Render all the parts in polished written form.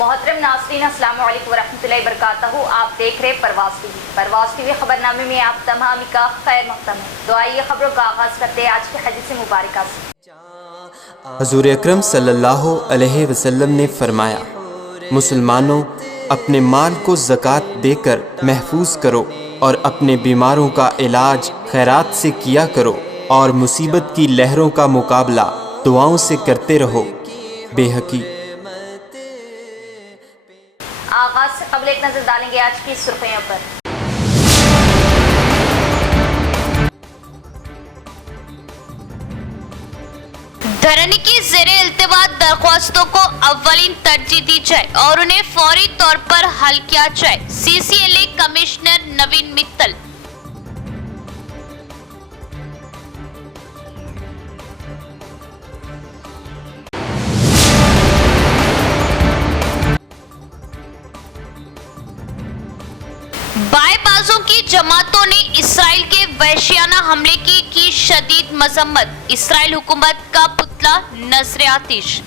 मोहतरम नाज़रीन, अस्सलाम वालेकुम वरहमतुल्लाहि वबरकातुहू। आप देख रहे परवाज़ टीवी खबरनामे में आप तमाम का खैर मक़दम है। तो आइए खबरों का आगाज़ करते हैं आज के हदीस मुबारक से। हुज़ूर अकरम सल्लल्लाहु अलैहि वसल्लम ने फरमाया, मुसलमानों, अपने माल को ज़कात देकर महफूज करो और अपने बीमारों का इलाज खैरात से किया करो और मुसीबत की लहरों का मुकाबला दुआओं से करते रहो। बेहकी। आगाज़ से कबल एक नज़र डालेंगे आज की सुर्खियों पर। धरने की ज़ेरे इल्तिवा दरख्वास्तों को अव्वलीन तरजीह दी जाए और उन्हें फौरी तौर पर हल किया जाए। CCLA कमिश्नर नवीन मित्तल। बाएबाजों की जमातों ने इसराइल के वहशियाना हमले की शदीद मजम्मत। इसराइल हुकूमत का पुतला नजर आतिश।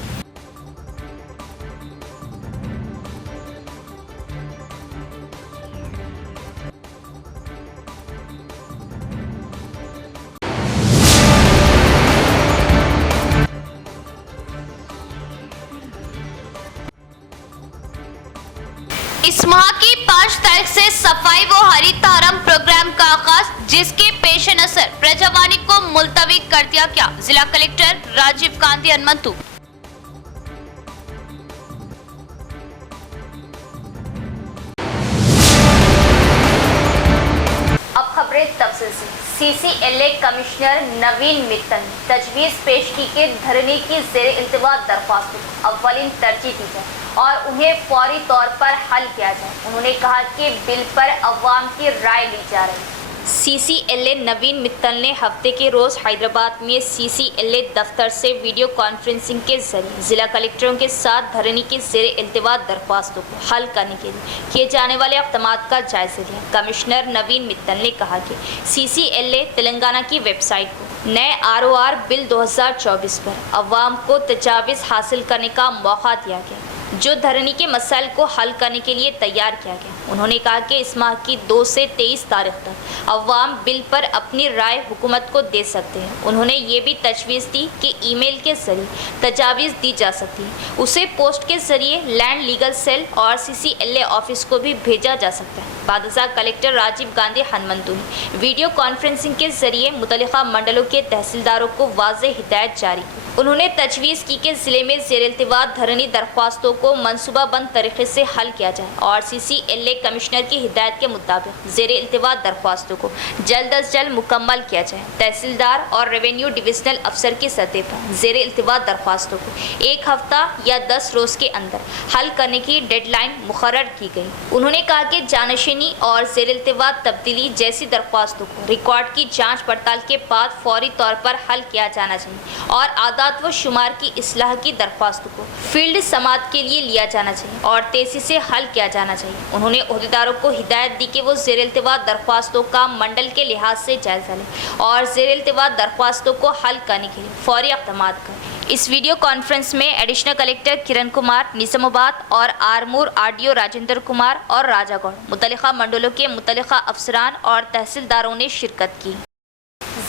इस माह की 5 तारीख से सफाई व हरितारम प्रोग्राम का आगाज, जिसके पेश नजर प्रजावाणी को मुलतवी कर दिया गया। जिला कलेक्टर राजीव गांधी हनुमंतु। अब खबरें तफसील से। CCLA कमिश्नर नवीन मित्तल ने तजवीज़ पेश की कि धरने की ज़ेरे इल्तिवा दरख्वास्तों को अव्वलीन तरजीह दी जाए और उन्हें फौरी तौर पर हल किया जाए। उन्होंने कहा कि बिल पर अवाम की राय ली जा रही है। CCLA नवीन मित्तल ने हफ्ते के रोज़ हैदराबाद में CCLA दफ्तर से वीडियो कॉन्फ्रेंसिंग के जरिए ज़िला कलेक्टरों के साथ धरने की ज़ेरे इल्तिवा दरख्वास्तों को हल करने के लिए किए जाने वाले इक़दामात का जायज़ा लिया। कमिश्नर नवीन मित्तल ने कहा कि CCLA तेलंगाना की वेबसाइट को नए ROR बिल 2024 पर अवाम को तजावीज़ हासिल करने का मौका दिया गया, जो धरनी के मसाइल को हल करने के लिए तैयार किया गया। उन्होंने कहा कि इस माह की 2 से 23 तारीख तक अवाम बिल पर अपनी राय हुकूमत को दे सकते हैं। उन्होंने ये भी तजवीज़ दी कि ईमेल के जरिए तजावीज़ दी जा सकती है, उसे पोस्ट के जरिए लैंड लीगल सेल और CCLA ऑफिस को भी भेजा जा सकता है। बादशाह कलेक्टर राजीव गांधी हनुमंतु ने वीडियो कॉन्फ्रेंसिंग के जरिए मुतल्लिका मंडलों के तहसीलदारों को वाज़ेह हिदायत जारी की। उन्होंने तजवीज़ की कि ज़िले में ज़ेरे इल्तिवा धरनी दरख्वास्तों को मनसूबाबंद तरीके से हल किया जाए और CCLA कमिश्नर की हिदायत के मुताबिक ज़ेरे इल्तिवा दरख्वास्तों को जल्द अज जल्द मुकम्मल किया जाए। तहसीलदार और रेवेन्यू डिविजनल अफसर की सतह पर ज़ेरे इल्तिवा दरख्वास्तों को 1 हफ्ता या 10 रोज़ के अंदर हल करने की डेडलाइन मुकर्रर की गई। उन्होंने कहा कि जानशीनी और ज़ेरे इल्तिवा तब्दीली जैसी दरख्वास्तों को रिकॉर्ड की जाँच पड़ताल के बाद फौरी तौर पर हल किया जाना चाहिए और आदात व शुमार की इस्लाह की दरख्वास्तों को फील्ड समात के लिए लिया जाना चाहिए और तेजी से हल किया जाना चाहिए। उन्होंने अहदेदारों को हिदायत दी कि वो ज़ेरे इल्तिवा दरख्वास्तों का मंडल के लिहाज से जायज़ा लें और ज़ेरे इल्तिवा दरख्वास्तों को हल करने के लिए फौरी इक़दामात करें। इस वीडियो कॉन्फ्रेंस में एडिशनल कलेक्टर किरण कुमार निज़ामाबाद और आरमूर RDO राजेंद्र कुमार और राजागौड़, मुतल्लिका मंडलों के मुतल्लिका अफसरान और तहसीलदारों ने शिरकत की।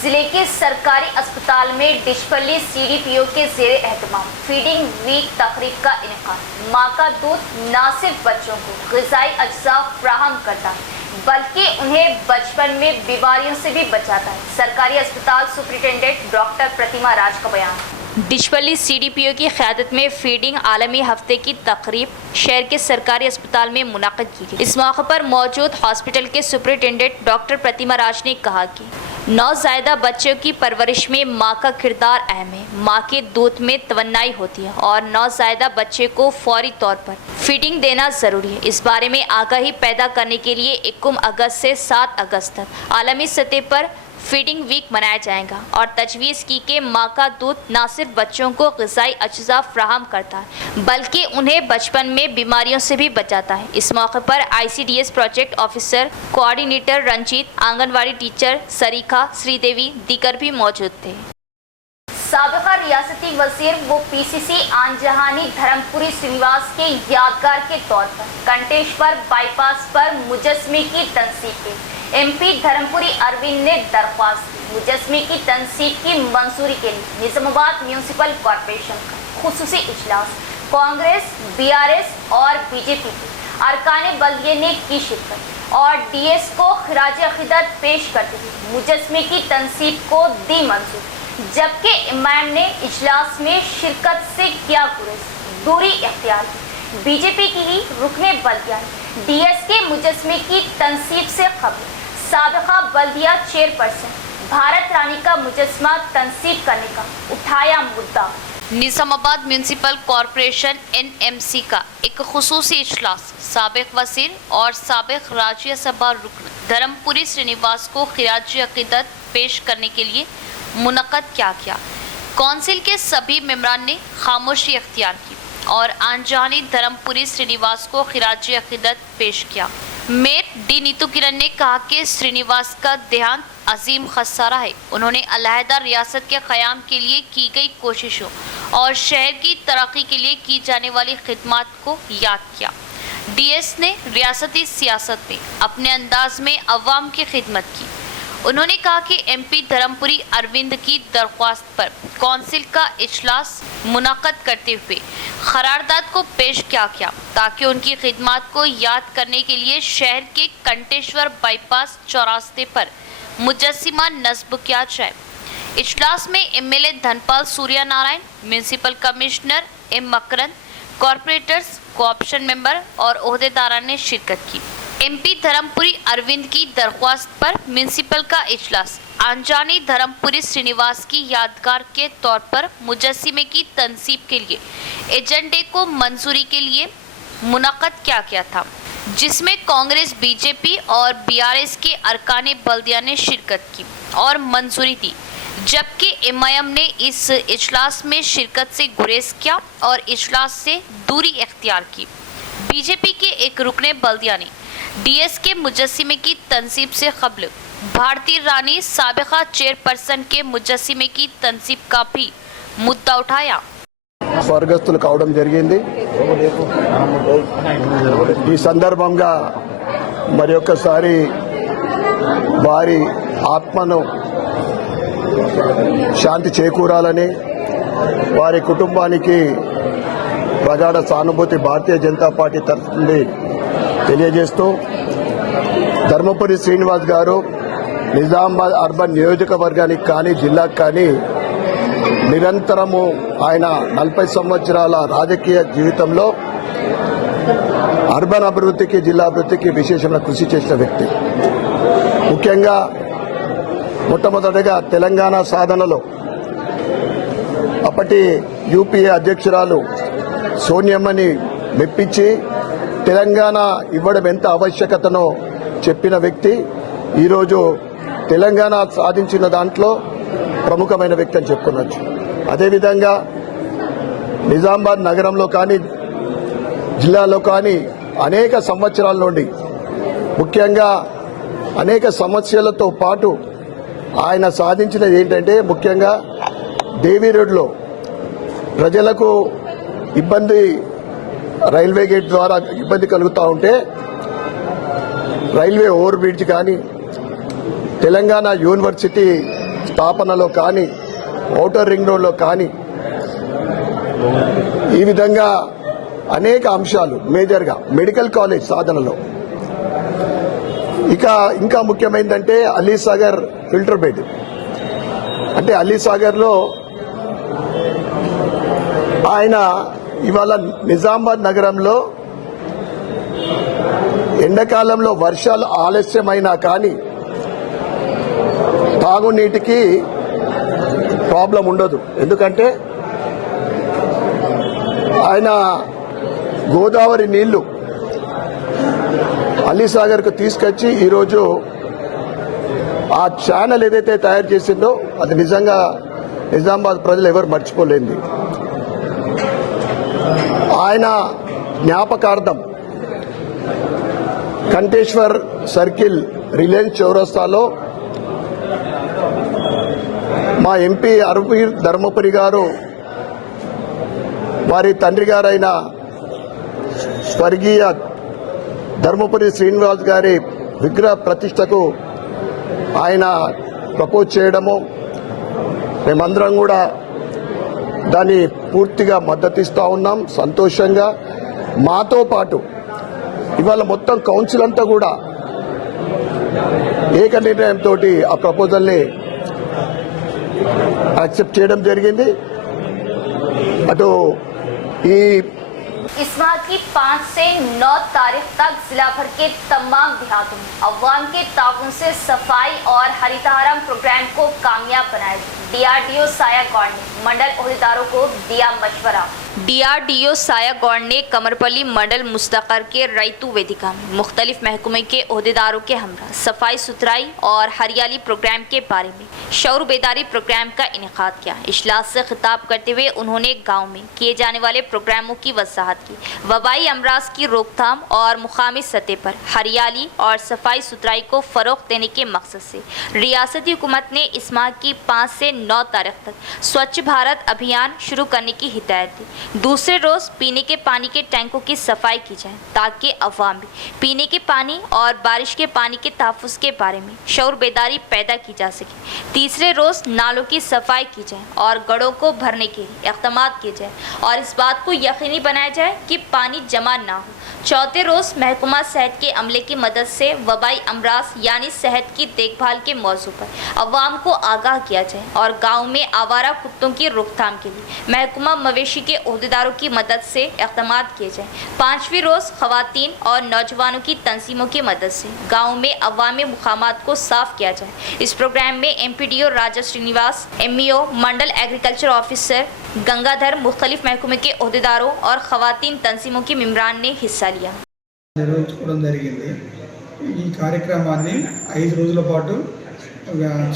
जिले के सरकारी अस्पताल में डिशपल्ली CDPO के ज़ेरे एहतमाम फीडिंग वीक तकरीब का इनेकाद। माँ का दूध न सिर्फ बच्चों को ग़िज़ाई अज्जा फ्राहम करता है, बल्कि उन्हें बचपन में बीमारियों से भी बचाता है। सरकारी अस्पताल सुपरिटेंडेंट डॉक्टर प्रतिमा राज का बयान। डिशपल्ली CDPO की क़यादत में फीडिंग आलमी हफ्ते की तकरीब शहर के सरकारी अस्पताल में मुनाक़िद की गई। इस मौके पर मौजूद हॉस्पिटल के सुपरिटेंडेंट डॉक्टर प्रतिमा राज ने कहा कि नौज़ायदा बच्चों की परवरिश में माँ का किरदार अहम है। माँ के दूध में तवन्नाई होती है और नौज़ायदा बच्चे को फौरी तौर पर फीडिंग देना ज़रूरी है। इस बारे में आगाही पैदा करने के लिए 21 अगस्त से 7 अगस्त तक आलमी सतह पर फीडिंग वीक मनाया जाएगा और तजवीज़ की कि माँ का दूध न सिर्फ बच्चों को ग़िज़ाई अज्जा फ्राहम करता है, बल्कि उन्हें बचपन में बीमारियों से भी बचाता है। इस मौके पर ICDS project officer coordinator Ranjit, anganwadi teacher Sarika, Sridevi दीगर भी मौजूद थे। साबिका रियासती वजीर व पीसीसी आंजहानी धर्मपुरी श्रीनिवास के यादगार के तौर पर कंटेश्वर बाईपास पर मुजस्मे की तनसीब की एमपी धर्मपुरी अरविंद ने दरख्वास्त की। मुजस्मे की तनसीब की मंजूरी के लिए निजामाबाद म्यूनिसिपल कॉरपोरेशन का खुसूसी इजलास कांग्रेस, बीआरएस और बीजेपी के अरकान बल्दिया ने की शिरकत और डीएस को खिराज अकीदत पेश करते हुए मुजस्मे की तनसीब को दी मंजूरी, जबकि इमाम ने इजलास में शिरकत से किया गुरेज, दूरी इख्तियार की। बीजेपी की ही रुकने बल्दिया ने डीएस के मुजस्मे की तनसीब से कबल साबिका बल्दिया चेयरपर्सन भारत रानी का मुजस्मा तनसीब करने का उठाया मुद्दा। निजामाबाद म्यूनिसिपल कॉरपोरेशन एनएमसी का एक खुसूसी इजलास साबिक वजीर और साबिक राज्यसभा रुकन धर्मपुरी श्रीनिवास को खिराज अकीदत पेश करने के लिए मुनक़द किया गया। कौंसिल के सभी मेंबरान ने खामोशी अख्तियार की और आंजहानी धर्मपुरी श्रीनिवास को खिराज अकीदत पेश किया। मेयर डी नीतू किरण ने कहा कि श्रीनिवास का देहांत अजीम खसारा है। उन्होंने अलहदा रियासत के क़याम के लिए की गई कोशिशों और शहर की तरक्की के लिए की जाने वाली खिदमत को याद किया। डीएस ने रियासती सियासत में अपने अंदाज में अवाम की खिदमत की। उन्होंने कहा कि एमपी धर्मपुरी अरविंद की दरख्वास्त पर कौंसिल का इजलास मुनक़द करते हुए करारदाद को पेश किया गया ताकि उनकी खिदमत को याद करने के लिए शहर के कंटेश्वर बाईपास चौरास्ते पर मुजस्सिमा नस्ब किया जाए। इजलास में MLA Dhanpal Surya Narayan, municipal commissioner M Makarand, corporators, cooption member और ओहदेदारान ने शिरकत की। एमपी धर्मपुरी अरविंद की दरख्वास्त पर म्यूनिसिपल का इजलास आंजहानी धर्मपुरी श्रीनिवास की यादगार के तौर पर मुजस्सिमे की तनसीब के लिए एजेंडे को मंजूरी के लिए मुनक़द किया गया था, जिसमें कांग्रेस, बीजेपी और बीआरएस के अरकान बल्दिया ने शिरकत की और मंजूरी दी, जबकि एमआईएम ने इस इजलास में शिरकत से गुरेज किया और इजलास से दूरी इख्तियार की। बीजेपी के एक रुकने बल्दिया ने डीएस के मुजस्सिमे की तनसीब से कबल भारतीय रानी साबिका चेयरपर्सन के मुजस्सिमे की तनसीब का भी मुद्दा उठाया। స్వర్గస్థులు కావడం జరిగింది। ఈ సందర్భంగా మరి ఒక్కసారి వారి ఆత్మను శాంతి చేకూరాలని, వారి కుటుంబానికి ప్రగాఢ సానుభూతి భారతీయ జనతా పార్టీ తరఫు నుండి తెలియజేస్తూ, ధర్మపురి శ్రీనివాస్ గారు నిజామాబాద్ అర్బన్ నియోజకవర్గానికి కానీ జిల్లాకు కానీ నిరంతరము ఆయన 40 సంవత్సరాల రాజకీయ జీవితంలో అర్బన్ అభివృద్ధికి, జిల్లా అభివృద్ధికి విశేషమైన కృషి చేసిన వ్యక్తి. ముఖ్యంగా మొట్టమొదటిగా తెలంగాణ సాధనలో అప్పటి యూపీఏ అధ్యక్షురాలు సోనియమ్మని మెప్పించి తెలంగాణ ఇవ్వడం ఎంత ఆవశ్యకతనో చెప్పిన వ్యక్తి. ఈరోజు తెలంగాణ సాధించిన దాంట్లో ప్రముఖమైన వ్యక్తి అని చెప్పుకోవచ్చు. అదేవిధంగా నిజామాబాద్ నగరంలో కానీ జిల్లాలో కానీ అనేక సంవత్సరాల నుండి ముఖ్యంగా అనేక సమస్యలతో పాటు ఆయన సాధించినది ఏంటంటే, ముఖ్యంగా దేవీ రోడ్లో ప్రజలకు ఇబ్బంది, రైల్వే గేట్ ద్వారా ఇబ్బంది కలుగుతూ ఉంటే రైల్వే ఓవర్ బ్రిడ్జ్ కానీ, తెలంగాణ యూనివర్సిటీ స్థాపనలో కానీ, ఔటర్ రింగ్ రోడ్లో కానీ, ఈ విధంగా అనేక అంశాలు, మేజర్గా మెడికల్ కాలేజ్ సాధనలో, ఇంకా ముఖ్యమైనదంటే అలీసాగర్ ఫిల్టర్ బెడ్. అంటే అలీసాగర్లో ఆయన ఇవాళ నిజామాబాద్ నగరంలో ఎండాకాలంలో వర్షాలు ఆలస్యమైనా కానీ తాగునీటికి ప్రాబ్లం ఉండదు. ఎందుకంటే ఆయన గోదావరి నీళ్లు అలీసాగర్కు తీసుకొచ్చి ఈరోజు ఆ ఛానల్ ఏదైతే తయారు చేసిందో అది నిజంగా నిజామాబాద్ ప్రజలు ఎవరు మర్చిపోలేంది. ఆయన జ్ఞాపకార్థం కంటేశ్వర్ సర్కిల్, రిలయన్స్ చౌరస్తాలో మా ఎంపీ అరవీర్ ధర్మపురి గారు వారి తండ్రి గారైన స్వర్గీయ ధర్మపురి శ్రీనివాస్ గారి విగ్రహ ప్రతిష్టకు ఆయన ప్రపోజ్ చేయడము, మేమందరం కూడా దాన్ని పూర్తిగా మద్దతిస్తూ ఉన్నాం. సంతోషంగా మాతో పాటు ఇవాళ మొత్తం కౌన్సిల్ అంతా కూడా ఏక నిర్ణయంతో ఆ ప్రపోజల్ని యాక్సెప్ట్ చేయడం జరిగింది. అటు ఈ इस माह की 5 से 9 तारीख तक जिला भर के तमाम देहातों में अवाम के ताउन से सफाई और हरितहारम प्रोग्राम को कामयाब बनाया। DRDO सायागौड़ ने मंडल ओहदेदारों को दिया मशवरा। DRDO सायागौड़ ने कमरपल्ली मंडल मुस्तकर के रैतू वेदिका में मुख्तलिफ महकमे के ओहदेदारों के हमरा सफाई सुथराई और हरियाली प्रोग्राम के बारे में शऊर बेदारी प्रोग्राम का इनेकाद किया। इजलास से खिताब करते हुए उन्होंने गाँव में किए जाने वाले प्रोग्रामों की वजाहत की। वबाई अमराज की रोकथाम और मुकामी सतह पर हरियाली और सफाई सुथराई को फ़रोग़ देने के मकसद से रियासती हुकूमत ने इस माह की 5 से 9 तारीख तक स्वच्छ भारत अभियान शुरू करने की हिदायत दी। दूसरे रोज़ पीने के पानी के टैंकों की सफाई की जाए ताकि अवाम भी पीने के पानी और बारिश के पानी के तहफ़्फ़ुज़ के बारे में शऊर बेदारी पैदा की जा सके। तीसरे रोज़ नालों की सफाई की जाए और गढ़ों को भरने के लिए इक़दाम किए जाए और इस बात को यकीनी बनाया जाए कि पानी जमा ना हो। चौथे रोज़ महकमा सेहत के अमले की मदद से वबाई अमराज यानी सेहत की देखभाल के मौजू पर अवाम को आगाह किया जाए और गाँव में आवारा कुत्तों की रोकथाम के लिए महकमा मवेशी के ओहदेदारों की मदद से इक़दाम किए जाएँ। पाँचवीं रोज़ ख़वातीन और नौजवानों की तंजीमों की मदद से गाँव में अवामी मुकामात को साफ़ किया जाए। इस प्रोग्राम में MPDO राजा श्रीनिवास, MEO मंडल एग्रीकल्चर ऑफिसर गंगाधर, मुख्तलिफ महकमे के ओहदेदारों और ख़वातीन तंजीमों के मेम्बरान ने हिस्सा लिया। నిర్వహించుకోవడం జరిగింది। ఈ కార్యక్రమాన్ని 5 రోజుల పాటు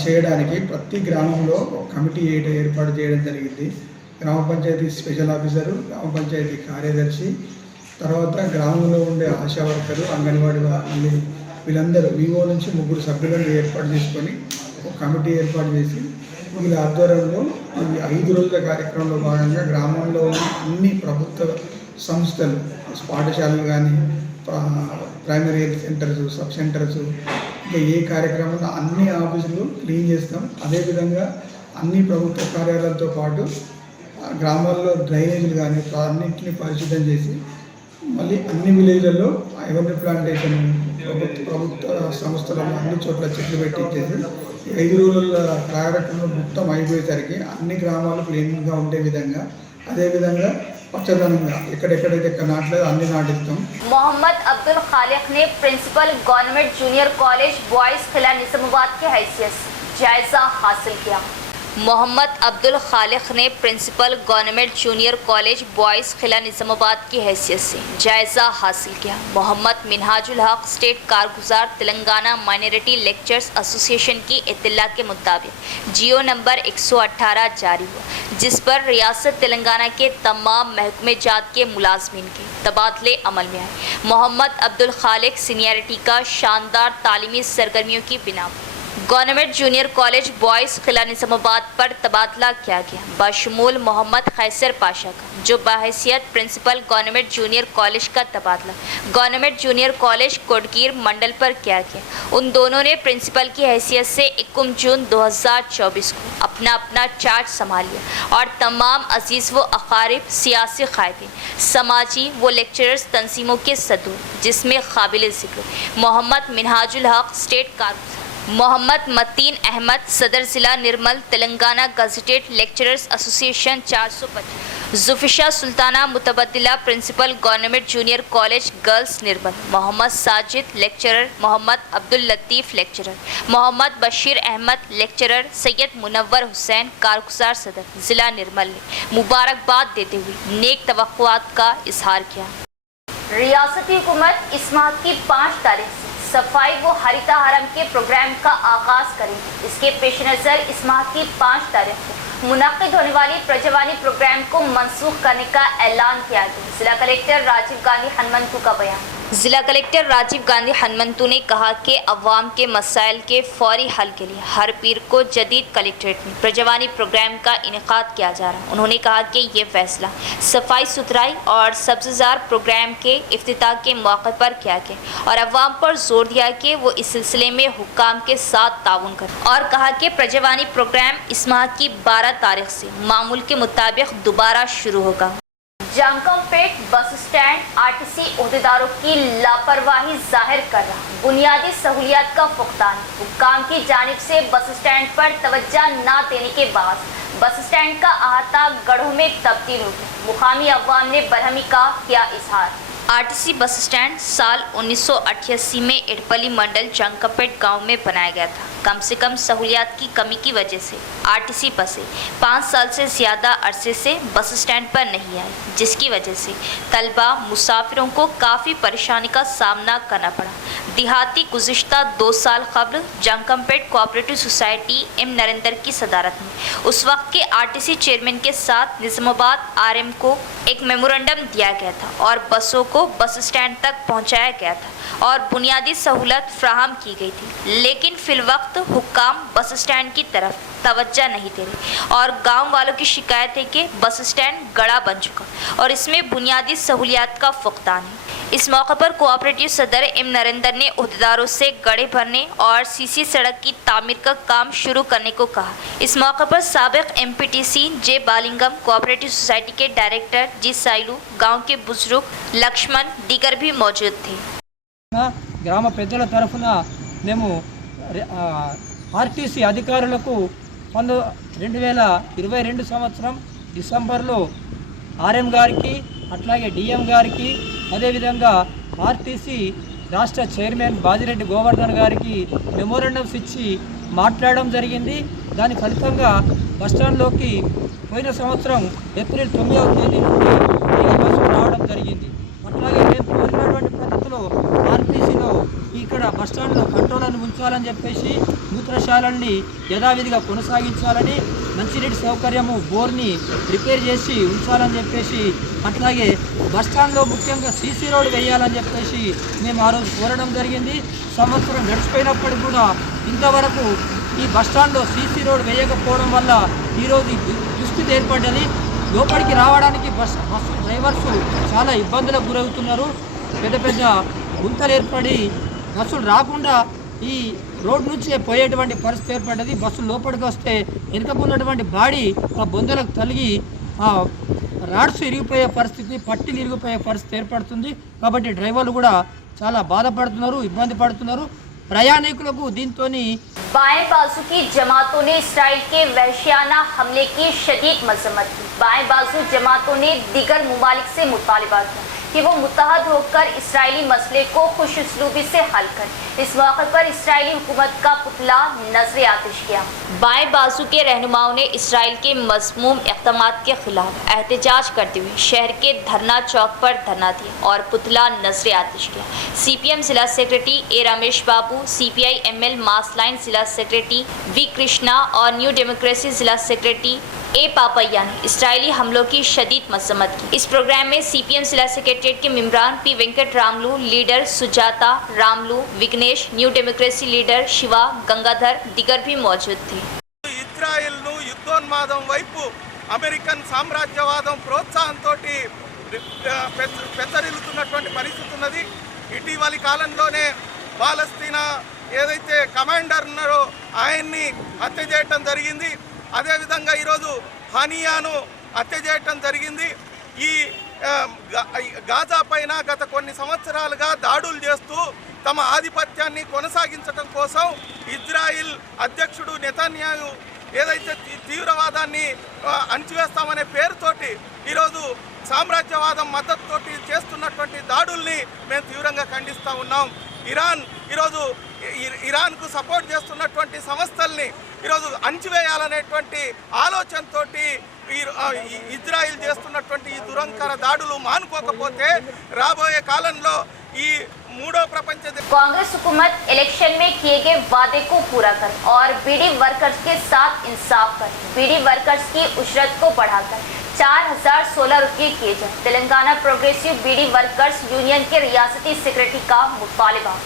చేయడానికి ప్రతి గ్రామంలో ఒక కమిటీ ఏర్పాటు చేయడం జరిగింది। గ్రామ పంచాయతీ స్పెషల్ ఆఫీసరు, గ్రామ పంచాయతీ కార్యదర్శి, తర్వాత గ్రామంలో ఉండే ఆశా వర్కరు, అంగన్వాడీ వాళ్ళు, వీళ్ళందరూ వివో నుంచి 3 సభ్యులను ఏర్పాటు చేసుకొని ఒక కమిటీ ఏర్పాటు చేసి వీళ్ళ ఆధ్వర్యంలో ఈ 5 రోజుల కార్యక్రమంలో భాగంగా గ్రామంలో ఉన్న అన్ని ప్రభుత్వ సంస్థలు, పాఠశాలలు కానీ, primary health centres, sub centres, ఇంకా ఏ కార్యక్రమంలో అన్ని ఆఫీసులు క్లీన్ చేస్తాం. అదేవిధంగా అన్ని ప్రభుత్వ కార్యాలయాలతో పాటు గ్రామాల్లో డ్రైనేజీలు కానీ అన్నింటినీ పరిశుద్ధం చేసి మళ్ళీ అన్ని విలేజ్లలో ఎవరి ప్లాంటేషన్ ప్రభుత్వ సంస్థలలో అన్ని చోట్ల చెట్లు పెట్టించేసి 5 రోజుల కార్యక్రమం మొత్తం అయిపోయేసరికి అన్ని గ్రామాలు క్లీన్గా ఉండే విధంగా, అదేవిధంగా పచ్చదనంగా ఎక్కడెక్కడైతే నాటలేదు అన్ని నాటిస్తాం। मोहम्मद अब्दुल खालिक ने principal government junior college boys किला निजामाबाद के हैसियत से जायजा हासिल किया। मोहम्मद अब्दुल खालिक ने principal government junior college boys किला निजामाबाद की हैसियत से जायज़ा हासिल किया। मोहम्मद मिनहाजुल हक स्टेट कारगुजार तेलंगाना माइनॉरिटी लेक्चर्स एसोसिएशन की इत्तला के मुताबिक जियो नंबर 118 जारी हुआ, जिस पर रियासत तेलंगाना के तमाम महकमे जात के मुलाजमीन के तबादले अमल में आए। मोहम्मद अब्दुल खालिक सीनियरिटी का शानदार तालीमी सरगर्मियों की बिना गवर्नमेंट जूनियर कॉलेज बॉयज़ किला निजामाबाद पर तबादला किया गया, बशमूल मोहम्मद खैसर पाशा का, जो बहैसियत प्रिंसिपल गवर्नमेंट जूनियर कॉलेज का तबादला गवर्नमेंट जूनियर कॉलेज कोटगीर मंडल पर किया गया। उन दोनों ने प्रिंसिपल की हैसियत से 21 जून 2024 को अपना अपना चार्ज संभाल लिया और तमाम अजीज़ व अकारिब, सियासी कायदीन, समाजी व लेक्चरर्स तंजीमों के सदूर, जिसमें काबिल ज़िक्र मोहम्मद मिनहाजुल हक स्टेट कारगुजार, मोहम्मद मतीन अहमद सदर ज़िला Nirmal Telangana gazetted lecturers association 425, Zufisha Sultana मुतबद्दिला principal government junior college girls Nirmal, Mohammad Sajid lecturer, Mohammad Abdul Latif lecturer, Mohammad Basheer Ahmed lecturer, Syed Munawwar Hussain कारगुजार सदर ज़िला निर्मल ने मुबारकबाद देते हुए नेक तवक्कुआत का इजहार किया। रियासती हुकूमत इस माह की 5 तारीख से सफाई व हरितहारम के प्रोग्राम का आगाज करेगी। इसके पेश नज़र इस माह की 5 तारीख को मुनाकिद होने वाली प्रजावाणी प्रोग्राम को मंसूख करने का ऐलान किया गया। जिला कलेक्टर राजीव गांधी हनुमंतु का बयान। जिला कलेक्टर राजीव गांधी हनुमंतु ने कहा कि अवाम के मसाइल के फौरी हल के लिए हर पीर को जदीद कलेक्ट्रेट में प्रजावाणी प्रोग्राम का इनेकाद किया जा रहा है। उन्होंने कहा कि ये फैसला सफाई सुथराई और सब्ज़जार प्रोग्राम के इफ्तिताह के मौके पर किया गया और अवाम पर जोर दिया कि वो इस सिलसिले में हुक्काम के साथ ताउन करें और कहा कि प्रजावाणी प्रोग्राम इस माह की 12 तारीख से मामूल के मुताबिक दोबारा शुरू होगा। जंगमपेट बस स्टैंड आरटीसी ओहदेदारों की लापरवाही जाहिर कर रहा, बुनियादी सहूलियात का फुकदान। हुक्काम की जानिब से बस स्टैंड पर तवज्जो न देने के बाद बस स्टैंड का अहाता गढ़ों में तब्दील हो गया। मुकामी अवाम ने बरहमी का किया इजहार। आरटीसी बस स्टैंड साल 1988 में इडपली मंडल जंगमपेट गांव में बनाया गया था। कम से कम सहूलियात की कमी की वजह से आरटीसी बसें 5 साल से ज़्यादा अरसे से बस स्टैंड पर नहीं आई, जिसकी वजह से तलबा मुसाफिरों को काफ़ी परेशानी का सामना करना पड़ा। देहाती गुज़िश्ता 2 साल कबल जंगमपेट कोऑपरेटिव सोसाइटी एम नरेंद्र की सदारत में उस वक्त के आरटीसी चेयरमैन के साथ निज़ामाबाद आरएम को एक मेमोरेंडम दिया गया था और बसों को बस स्टैंड तक पहुंचाया गया था और बुनियादी सहूलत फ्राहम की गई थी। लेकिन फिलवक्त हुक्काम बस स्टैंड की तरफ तवज्जो नहीं दे रहे और गांव वालों की शिकायत है कि बस स्टैंड गड़ा बन चुका और इसमें बुनियादी सहूलियात का फुकदान है। इस मौके पर कोऑपरेटिव सदर एम नरेंद्र ने ओहदेदारों से गड्ढे भरने और सीसी सड़क की तामीर का काम शुरू करने को कहा। इस मौके पर साबिक एमपीटीसी जे बालिंगम, कोऑपरेटिव सोसाइटी के डायरेक्टर जी साइलू, गांव के बुजुर्ग लक्ष्मण दीगर भी मौजूद थे। గ్రామ పెద్దల తరఫున మేము ఆర్టీసీ అధికారులకు 2022 సంవత్సరం డిసెంబర్లో ఆర్ఎం గారికి అట్లాగే డిఎం గారికి అదేవిధంగా ఆర్టీసీ రాష్ట్ర చైర్మన్ బాజిరెడ్డి గోవర్ధన్ గారికి మెమోరెండమ్స్ ఇచ్చి మాట్లాడడం జరిగింది। దాని ఫలితంగా బస్టాండ్లోకి పోయిన సంవత్సరం ఏప్రిల్ 9వ తేదీ నుండి బస్సులు రావడం జరిగింది। అట్లాగే మేము కోరినటువంటి పద్ధతిలో ఆర్టీసీలో ఇక్కడ బస్టాండ్లో కంట్రోలర్ని ఉంచాలని చెప్పేసి మూత్రశాలల్ని యథావిధిగా కొనసాగించాలని, మంచినీటి సౌకర్యము బోర్ని రిపేర్ చేసి ఉంచాలని చెప్పేసి, అట్లాగే బస్టాండ్లో ముఖ్యంగా సీసీ రోడ్ వేయాలని చెప్పేసి మేము ఆ రోజు కోరడం జరిగింది। సంవత్సరం గడిచిపోయినప్పటికీ కూడా ఇంతవరకు ఈ బస్టాండ్లో సీసీ రోడ్ వేయకపోవడం వల్ల ఈరోజు దుస్థితి ఏర్పడ్డది। లోపలికి రావడానికి బస్సు డ్రైవర్స్ చాలా ఇబ్బందులకు గురవుతున్నారు। పెద్ద పెద్ద గుంతలు ఏర్పడి బస్సులు రాకుండా ఈ రోడ్ నుంచి పోయేటువంటి పరిస్థితి ఏర్పడ్డది। బస్సులు లోపలికి వస్తే వెనుకకున్నటువంటి బాడీ ఆ బొందలకు తలిగి ఆ రాడ్స్ ఇరిగిపోయే పరిస్థితి, పట్టీలు ఇరిగిపోయే పరిస్థితి ఏర్పడుతుంది। కాబట్టి డ్రైవర్లు కూడా చాలా బాధపడుతున్నారు, ఇబ్బంది పడుతున్నారు। ప్రయాణికులకు దీంతోని बाएं बाजू की जमातों ने इसराइल के वहशियाना हमले की शदीद मजम्मत की। बाएं बाजू जमातों ने दीगर मुमालिक से मुतालबा किया कि वो मुत्तहद होकर इसराइली मसले को खुश उसलूबी से हल करें। इस मौके पर इसराइली हुकूमत का पुतला नजर आतिश किया। बाएं बाजू के रहनुमाओं ने इसराइल के मज़मूम इक़दामात के खिलाफ एहतजाज करते हुए शहर के धरना चौक पर धरना दिया और पुतला नजर आतिश किया। CPM जिला secretary A Ramesh Babu, CPI ML mass line जिला सेक्रेटरी वी कृष्णा और न्यू डेमोक्रेसी जिला सेक्रेटरी ए पापैया ने इसराइली हमलों की शदीद मजम्मत की। इस प्रोग्राम में CPM जिला सेक्रेटरीट के मेम्बरान P Venkat Ramulu, leader Sujata Ramulu, Vighnesh, new democracy leader Shiva, Gangadhar दिगर भी मौजूद थे। ఇజ్రాయెల్ను యుద్ధోన్మాదం వైపు అమెరికన్ సామ్రాజ్యవాదం ప్రోత్సాహంతో పెద్దరిల్లుతున్నటువంటి పరిస్థితి ఉన్నది। ఇటీవలి కాలంలోనే పాలస్తీనా ఏదైతే కమాండర్ ఉన్నారో ఆయన్ని హత్య చేయటం జరిగింది। అదేవిధంగా ఈరోజు హనియాను హత్య చేయటం జరిగింది। ఈ గాజా పైన గత కొన్ని సంవత్సరాలుగా దాడులు చేస్తూ తమ ఆధిపత్యాన్ని కొనసాగించడం కోసం ఇజ్రాయిల్ అధ్యక్షుడు నెతన్యాహు ఏదైతే తీవ్రవాదాన్ని అణచివేస్తామనే పేరుతోటి ఈరోజు సామ్రాజ్యవాదం మద్దతుతోటి చేస్తున్నటువంటి దాడుల్ని మేము తీవ్రంగా ఖండిస్తూ ఉన్నాం। ఈరోజు ఇరాన్కు సపోర్ట్ చేస్తున్నటువంటి సంస్థల్ని ఈరోజు అణచివేయాలనేటువంటి ఆలోచనతో ఇజ్రాయిల్ చేస్తున్నటువంటి ఈ దురంకర దాడులు మానుకోకపోతే రాబోయే కాలంలో ఈ మూడో ప్రపంచ कांग्रेस हुकूमत इलेक्शन में किए गए वादे को पूरा कर और बीडी वर्कर्स के साथ इंसाफ कर बीडी वर्कर्स की उजरत को बढ़ाकर 4016 रुपये किए जाए। Telangana progressive beedi workers union के रियासती सेक्रेटरी का मुतालबा।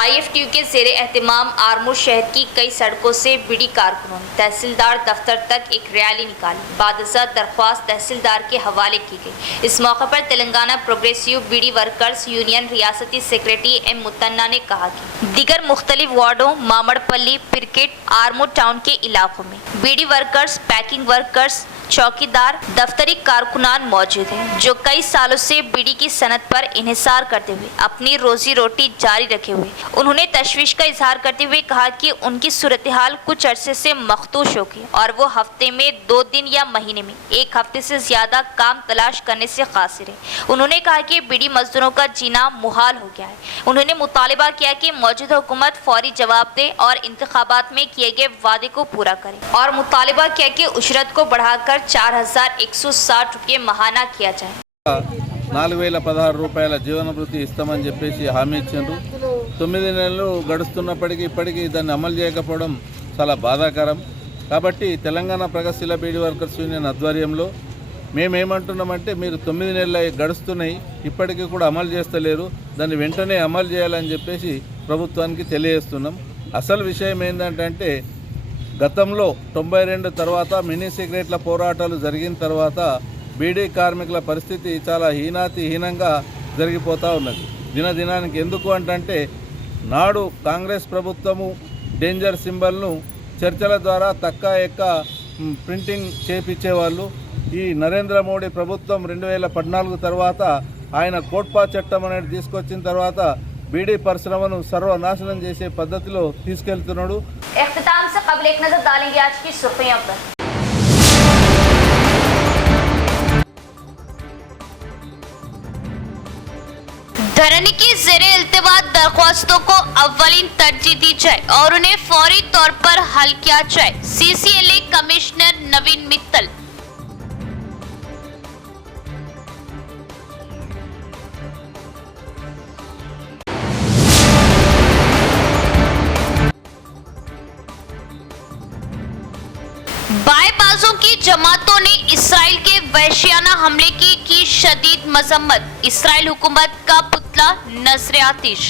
IFTU के ज़ेरे एहतमाम आरमूर शहर की कई सड़कों से बीडी कारकुनों ने तहसीलदार दफ्तर तक एक रैली निकाली। बादशाह दरख्वास्त तहसीलदार के हवाले की गई। इस मौके पर Telangana progressive beedi workers union रियासती सेक्रेटरी M मुतन्ना ने कहा कि दीगर मुख्तलिफ वार्डों मामड़पल्ली, पिरकिट, आरमूर टाउन के इलाकों में बीडी वर्कर्स, पैकिंग वर्कर्स, चौकीदार, दफ्तरी कारकुनान मौजूद हैं जो कई सालों से बीड़ी की सनत पर इन्हिसार करते हुए अपनी रोजी रोटी जारी रखे हुए। उन्होंने तशवीश का इजहार करते हुए कहा कि उनकी सूरत हाल कुछ अरसे से मखदूश हो गई और वो हफ्ते में 2 दिन या महीने में 1 हफ्ते से ज़्यादा काम तलाश करने से कासिर है। उन्होंने कहा कि बीड़ी मजदूरों का जीना मुहाल हो गया है। उन्होंने मुतालबा किया कि मौजूदा हुकूमत फौरी जवाब दे और इंतखाबात में किए गए वादे को पूरा करे और मुतालबा किया कि उजरत को बढ़ाकर 4160 रुपये महाना किया जाए। 4016 రూపాయల జీవన భృతి ఇస్తామని చెప్పేసి హామీ ఇచ్చిండ్రు. 9 నెలలు గడుస్తున్నప్పటికీ ఇప్పటికీ దాన్ని అమలు చేయకపోవడం చాలా బాధాకరం. కాబట్టి తెలంగాణ ప్రగతిశీల బీడీ వర్కర్స్ యూనియన్ ఆధ్వర్యంలో మేమేమంటున్నామంటే మీరు 9 నెలలు గడుస్తున్నాయి ఇప్పటికీ కూడా అమలు చేస్తలేరు, దాన్ని వెంటనే అమలు చేయాలని చెప్పేసి ప్రభుత్వానికి తెలియజేస్తున్నాం. అసలు విషయం ఏంటంటే గతంలో 92 తర్వాత మినీ సిగరెట్ల పోరాటాలు జరిగిన తర్వాత బీడీ కార్మికుల పరిస్థితి చాలా హీనంగా జరిగిపోతూ ఉన్నది దినదినానికి. ఎందుకు అంటే నాడు కాంగ్రెస్ ప్రభుత్వము డేంజర్ సింబల్ను చర్చల ద్వారా తక్క ఎక్క ప్రింటింగ్ చేపించేవాళ్ళు. ఈ నరేంద్ర మోడీ ప్రభుత్వం 2014 తర్వాత ఆయన కోట్పా చట్టం అనేది తీసుకొచ్చిన తర్వాత बीडी परिश्रमను सर्वनाशనం చేసే పద్ధతిలో తీసుకెళ్తున్నాడు. इख्तिताम से कबल एक नजर डालेंगे आज की सुर्खियों पर। धरने की ज़ेरे इल्तिवात दरख्वास्तों को अव्वलीन तरजीह दी जाए और उन्हें फौरी तौर पर हल किया जाए। CCLA कमिश्नर नवीन मित्तल। बाएबाजों की जमातों ने इसराइल के वहशियाना हमले की शदीद मजम्मत। इसराइल हुकूमत का पुतला नजर आतिश।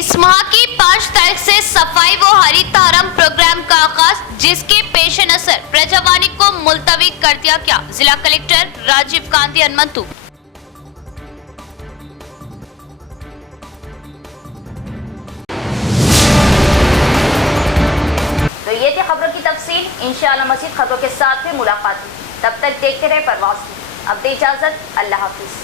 इस माह की 5 तारीख से सफाई व हरितारम प्रोग्राम का आगाज, जिसके पेश नजर प्रजावाणी को मुलतवी कर दिया गया। जिला कलेक्टर राजीव गांधी हनुमंतु। तो ये थी खबरों की तफसील। इंशाअल्लाह मज़ीद खबरों के साथ में मुलाकात हुई। तब तक देखते रहे परवाज़। अब दे इजाजत, अल्लाह हाफिज।